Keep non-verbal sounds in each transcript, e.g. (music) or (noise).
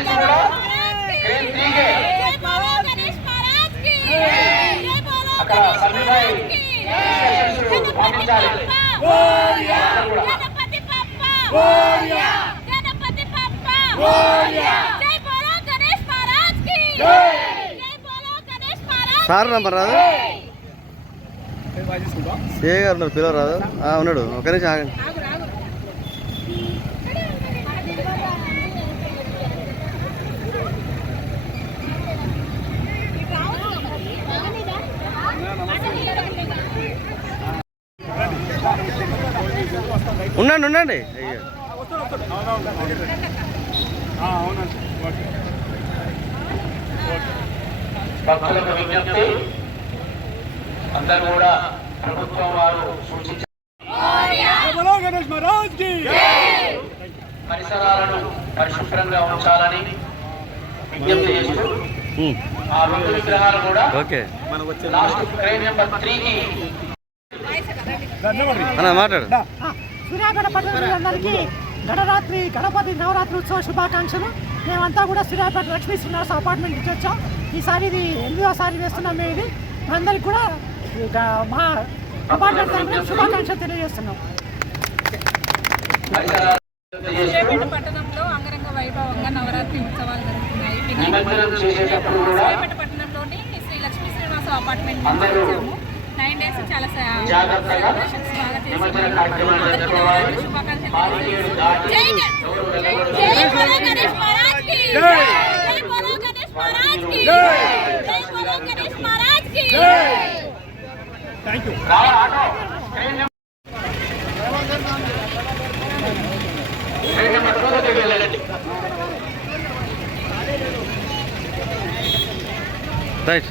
నుంచి కూడా గ్రేడ్ త్రీకే అక్కడ సభ్యులై ఇన్స్ట్రక్షన్స్ పాటించాలి గణపతి బప్ప గణపతి బప్ప జై బోలో గణేష్ మహారాజ్కి జై బోలో గణేష్ మహారాజ్ సార్ నంబర్ రాదు? సిఏ గారు ఉన్నారు పిల్లలు రాదు ఆ, ఉన్నాడు. ఒక నిమిషం ఆగండి. ఉండండి ఉండండి. అయ్యో. భక్తులకు విజ్ఞప్తి అందరూ కూడా ప్రభుత్వం వారు సూచించిన గణేష్ మహారాజ్కి. పరిసరాలను పరిశుభ్రంగా ఉంచాలని విజ్ఞప్తి చేస్తూ ఆ రెండు విగ్రహాలు కూడా ఓకే. లాస్ట్ క్రైమ్ నెంబర్ త్రీకి అన్న మాట్లాడు. సూర్యాపేట పట్టణందరికీ గణరాత్రి గణపతి నవరాత్రి ఉత్సవ శుభాకాంక్షలు. మేమంతా కూడా సూర్యాపేట లక్ష్మీ శ్రీనివాస అపార్ట్మెంట్ నుంచి వచ్చాం. ఈసారి ఇది ఎనిమిదోసారి వేస్తున్నాం మేము ఇది. అందరికి కూడా మా అపార్ట్మెంట్ తరఫున శుభాకాంక్షలు తెలియజేస్తున్నాం. పట్టణంలో అంగరంగ వైభవంగా నవరాత్రి ఉత్సవాలు జరుగుతున్నాయి. పట్టణంలోని శ్రీ లక్ష్మీ శ్రీనివాస అపార్ట్మెంట్ నుంచి వచ్చాము. నైన్ డేస్ చాలా స- జాగ్రత్తగా సెలబ్రేషన్స్ బాగా నిమజ్జన చేసాము కార్యక్రమాలు అందరికీ జరుపుకోవాలి నవరాత్రి శుభాకాంక్షలు బారికేడ్ దాటి జై ఎవరు వెళ్ళకూడదు. జై బోలో గణేష్ మహారాజ్కి జై బోలో గణేష్ మహారాజ్కి జై బోలో గణేష్ మహారాజ్కి థ్యాంక్ యూ రావాలి auto crime number crime number two దగ్గరికి వెళ్ళండి రైట్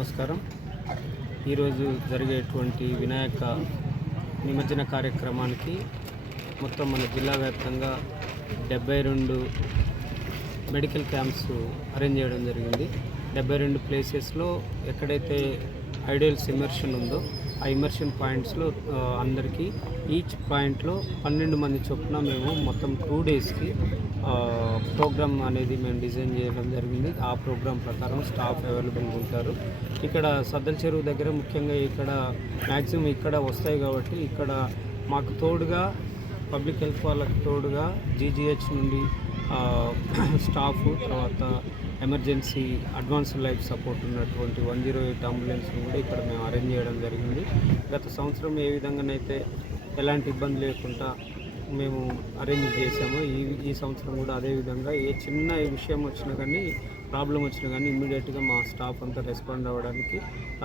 నమస్కారం. ఈరోజు జరిగేటువంటి వినాయక నిమజ్జన కార్యక్రమానికి మొత్తం మన జిల్లా వ్యాప్తంగా డెబ్బై రెండు మెడికల్ క్యాంప్స్ అరేంజ్ చేయడం జరిగింది. డెబ్బై రెండు ప్లేసెస్లో ఎక్కడైతే ఐడియల్స్ ఇమర్షన్ ఉందో ఆ ఇమర్షన్ పాయింట్స్లో అందరికీ ఈచ్ పాయింట్లో పన్నెండు మంది చొప్పున మేము మొత్తం టూ డేస్కి ప్రోగ్రామ్ అనేది మేము డిజైన్ చేయడం జరిగింది. ఆ ప్రోగ్రామ్ ప్రకారం స్టాఫ్ అవైలబుల్గా ఉంటారు. ఇక్కడ సద్దల చెరువు దగ్గర ముఖ్యంగా ఇక్కడ మ్యాక్సిమం ఇక్కడ వస్తాయి కాబట్టి ఇక్కడ మాకు తోడుగా పబ్లిక్ హెల్త్ వాళ్ళకి తోడుగా జీజీహెచ్ నుండి స్టాఫ్ తర్వాత ఎమర్జెన్సీ అడ్వాన్స్ లైఫ్ సపోర్ట్ ఉన్నటువంటి వన్ జీరో ఎయిట్ అంబులెన్స్ కూడా ఇక్కడ మేము అరేంజ్ చేయడం జరిగింది. గత సంవత్సరం ఏ విధంగానైతే ఎలాంటి ఇబ్బంది లేకుండా మేము అరేంజ్ చేసాము ఈ ఈ సంవత్సరం కూడా అదే విధంగా ఏ చిన్న విషయం వచ్చినా కానీ ప్రాబ్లం వచ్చినా కానీ ఇమ్మీడియట్గా మా స్టాఫ్ అంతా రెస్పాండ్ అవ్వడానికి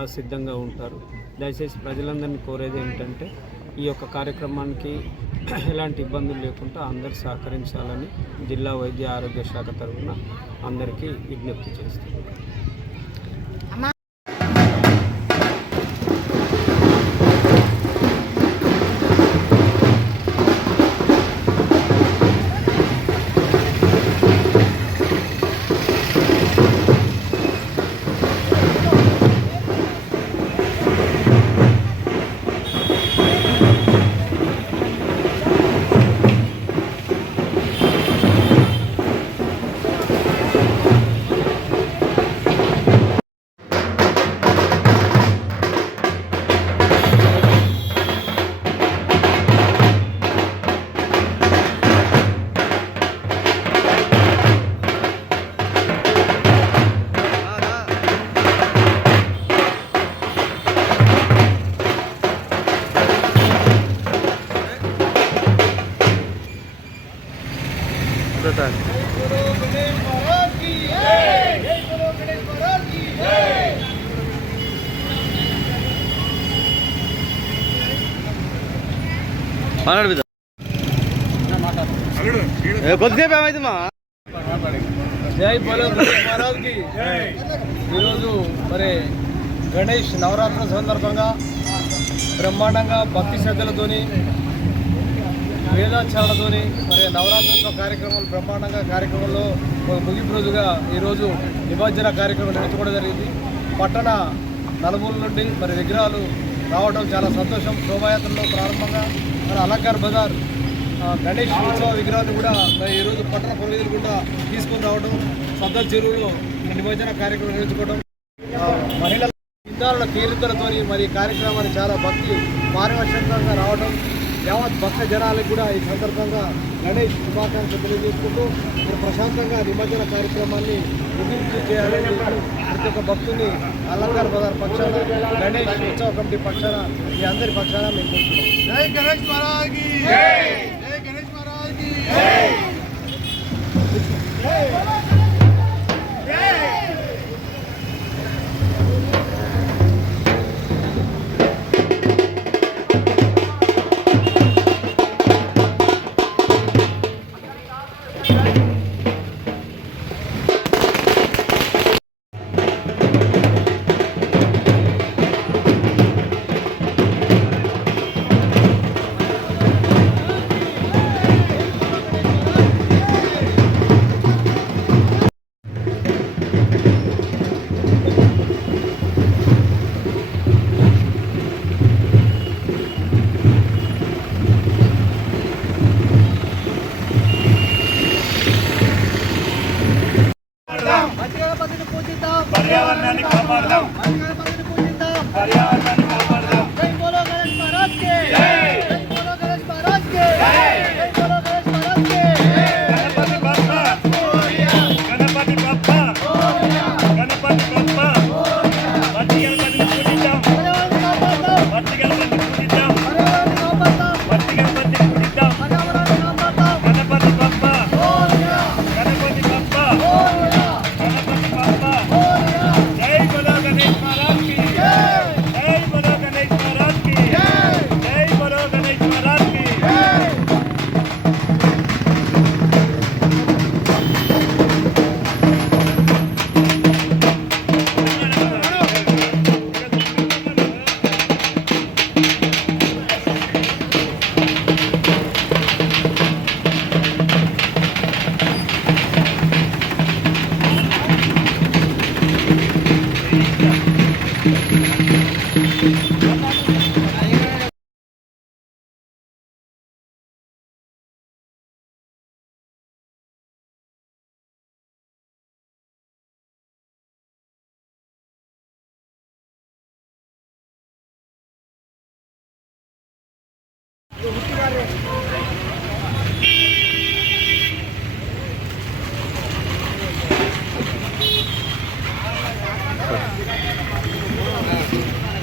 సిద్ధంగా ఉంటారు. దయచేసి ప్రజలందరినీ కోరేది ఏంటంటే ఈ యొక్క కార్యక్రమానికి (clears throat) ఎలాంటి ఇబ్బందులు లేకుండా అందరు సహకరించాలని జిల్లా వైద్య ఆరోగ్య శాఖ తరఫున అందరికీ విజ్ఞప్తి చేస్తున్నాను మాట్లాడు బిడ్డ. కొద్దిసేపు ఏమైంది మా జై బలో మహారాజ్కి ఈరోజు మరి గణేష్ నవరాత్రుల సందర్భంగా బ్రహ్మాండంగా భక్తి శ్రద్ధలతోని వేదాచరణతోని మరి నవరాత్రుల కార్యక్రమాలు బ్రహ్మాండంగా కార్యక్రమంలో ముగింపు రోజుగా ఈరోజు నిమజ్జన కార్యక్రమం నిర్వహించుకోవడం జరిగింది. పట్టణ నలుమూల నుండి మరి విగ్రహాలు రావడం చాలా సంతోషం. శోభాయాత్రలో ప్రారంభంగా మన అలంకార్ బజార్ గణేష్ ఉత్సవ విగ్రహాన్ని కూడా మరి ఈరోజు పట్టణ ప్రతినిధులు కూడా తీసుకొని రావడం సద్ద చెరువులో నిమజ్జన కార్యక్రమం నిర్వహించుకోవడం మహిళల ఇందాల కీర్తనతోని మరి కార్యక్రమాన్ని చాలా భక్తి పారివర్షకంగా రావడం యావత్ భక్త జనాలకు కూడా ఈ సందర్భంగా గణేష్ శుభాకాంక్షలు తెలియజేసుకుంటూ ప్రశాంతంగా నిమజ్జన కార్యక్రమాన్ని ముగింపు చేయాలని ప్రతి ఒక్క భక్తుని అలంకార బజార్ పక్షాన గణేష్ ఉత్సవ కమిటీ పక్షాన మీ అందరి పక్షాన మేము కోరుతున్నాం జై గణేష్ మహారాజ్ జై! గణేష్ మహారాజ్ పర్యావరణాన్ని కాపాడదాం. పర్యావరణాన్ని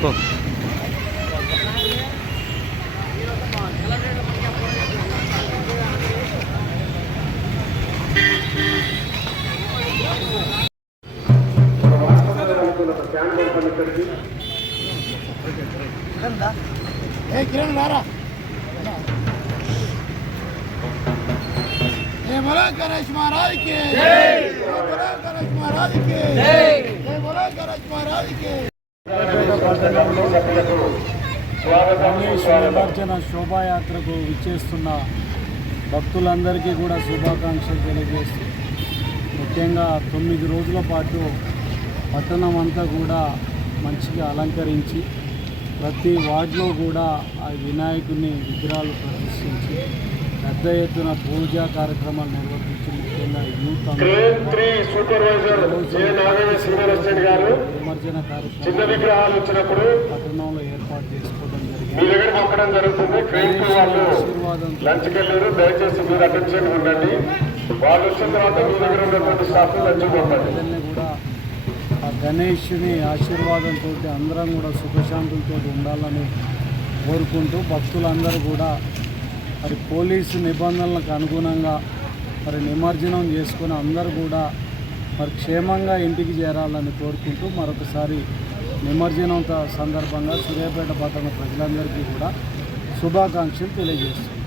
పో. ఏ కిరణ్ రారా ఏ బలో గణేష్ మహారాజ్కి జై బలో గణేష్ మహారాజ్కి జై జై బలో గణేష్ మహారాజ్ కి శోభాయాత్రకు విచ్చేస్తున్న భక్తులందరికీ కూడా శుభాకాంక్షలు తెలియజేస్తూ ముఖ్యంగా తొమ్మిది రోజుల పాటు పట్టణం అంతా కూడా మంచిగా అలంకరించి ప్రతి వార్డులో కూడా ఆ వినాయకుని విగ్రహాలు ప్రదర్శించి పెద్ద ఎత్తున పూజా కార్యక్రమాలు నిర్వర్తించి ముఖ్యంగా యూత్ అందరూ సూపర్వైజర్ జె నాగేశ్వర గారు నిమజ్జన చిన్న కార్యక్రమం విగ్రహాలు వచ్చినప్పుడు పట్టణంలో ఏర్పాటు చేసుకోవడం జరిగింది. కూడా ఆ గణేషుని ఆశీర్వాదంతో అందరం కూడా సుఖశాంతులతో ఉండాలని కోరుకుంటూ భక్తులందరూ కూడా మరి పోలీసు నిబంధనలకు అనుగుణంగా మరి నిమజ్జనం చేసుకుని అందరూ కూడా మరి క్షేమంగా ఇంటికి చేరాలని కోరుకుంటూ మరొకసారి నిమజ్జనం త- సందర్భంగా సూర్యాపేట పట్టణ ప్రజలందరికీ కూడా శుభాకాంక్షలు తెలియజేస్తున్నాం.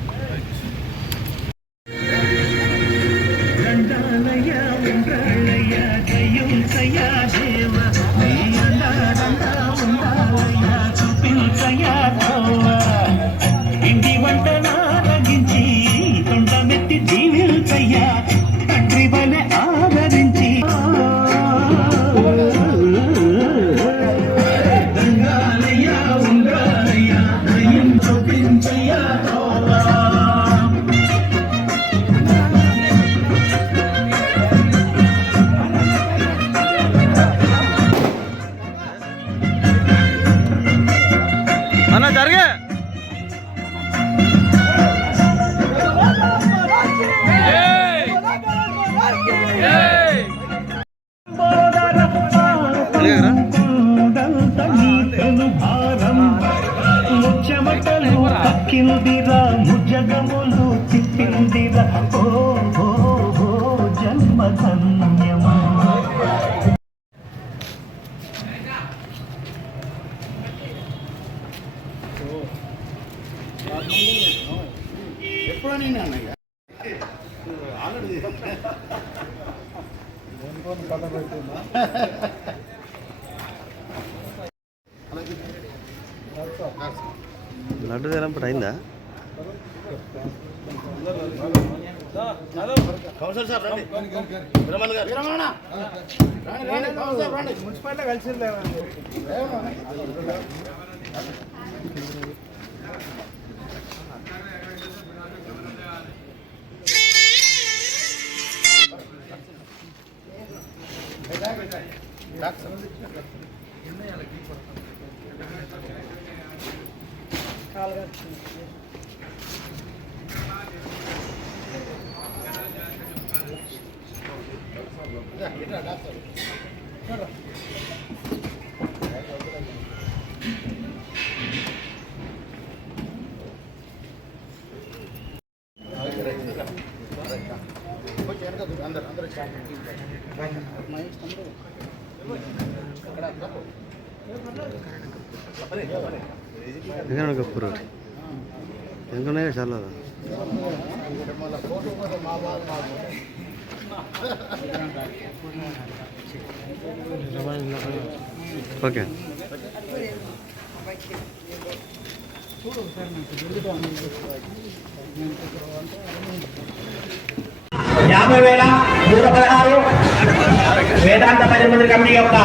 తక్కిందిరా ముజగములు తిప్పిందిరా ఓ ఓ ఓ జన్మధన్యమా ఎప్పుడో నేను అన్నయ్య? ఆల్రెడీ లడ్డు తేలంపటి అయిందా? కౌన్సిల్ సార్ రండి. విరమణ గారు. విరమణ రండి రండి కౌన్సిలర్ రండి మున్సిపాలిటీ డాక్టర్ అందరు అందరూ ఇంకా కప్పురు ఇంకున్నాయి చాలా మళ్ళీ ఫోటో కోసం ఓకే. యాభై వేల నూట పదహారు వేదాంత పరిమితి కమిటీ యొక్క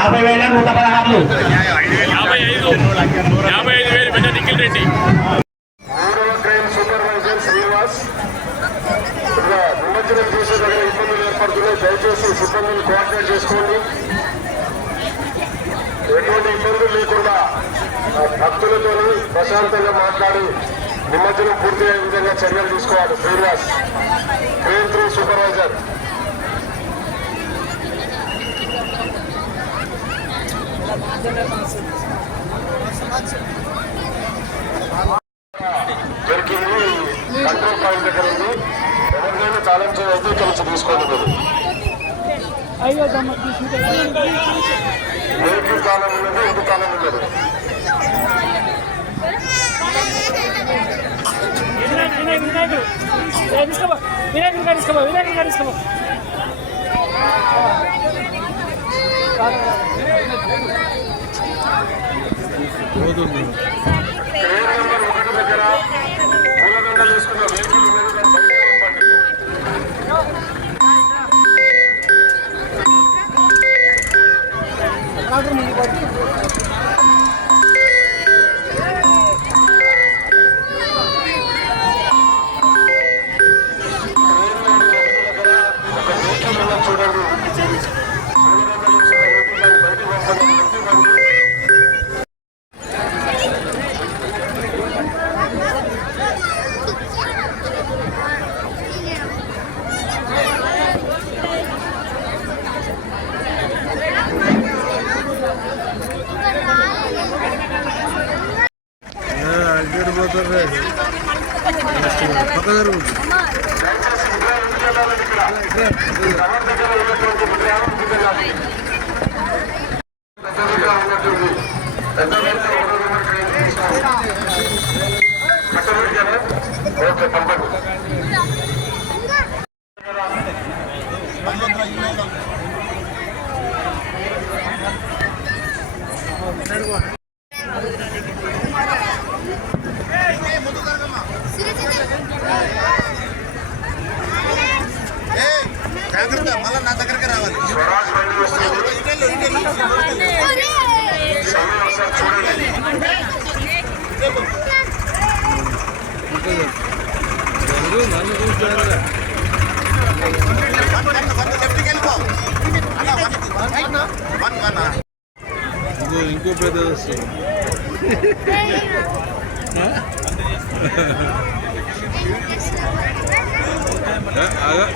యాభై వేల నూట పదహారు మూడవ క్రైమ్ సూపర్వైజర్ శ్రీనివాస్ ఇక్కడ నిమజ్జనం చేసే దగ్గర ఇబ్బందులు ఏర్పడుతున్నాయి దయచేసి సిబ్బందిని కోఆర్డినేట్ చేసుకోండి ఎటువంటి ఇబ్బందులు లేకుండా ఆ, భక్తులతో ప్రశాంతంగా మాట్లాడి నిమజ్జనం పూర్తి అయ్యే విధంగా చర్యలు తీసుకోవాలి శ్రీనివాస్. Crime three supervisor. దొరికింది కంట్రోల్ పాయింట్ దగ్గర ఉంది ఎవరినైనా ఛాలెంజ్ చేయవద్దు ఇక్కడ నుంచి తీసుకోండి మీరు వెహికల్ తాళం ఉన్నది ఇంటి తాళం ఉన్నది క్రేన్ ఓకే పంపండి ఒకసారి చూడండి. ఇంకో పెద్ద వస్తుంది (laughs) ఆగా.